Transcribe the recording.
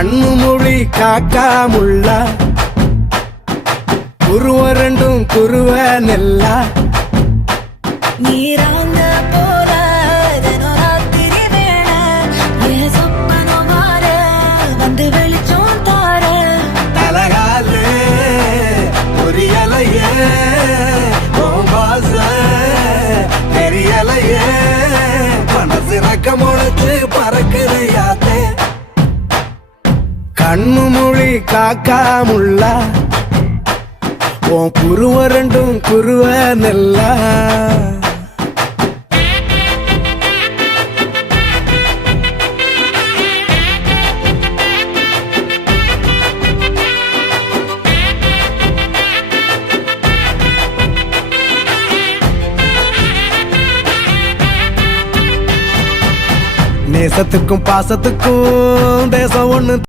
கண்ணு மொழி காக்காமுள்ளா குருவ ரெண்டும் குருவ நெல்லா நீராங்க போல தினராத்திரி வேளை என் சொப்பனம் மாற வந்து வெளிச்சம் தார தலகாலே பொரியலையே ஓம்பாச தெரியலையே மனசு ரக்க முளைச்சு பறக்குறையாத்தே கண்ணு மொழி காக்காமுள்ளா உன் குருவ ரெண்டும் குருவ நெல்லா நேசத்துக்கும் பாசத்துக்கும் தேசம் ஒண்ணு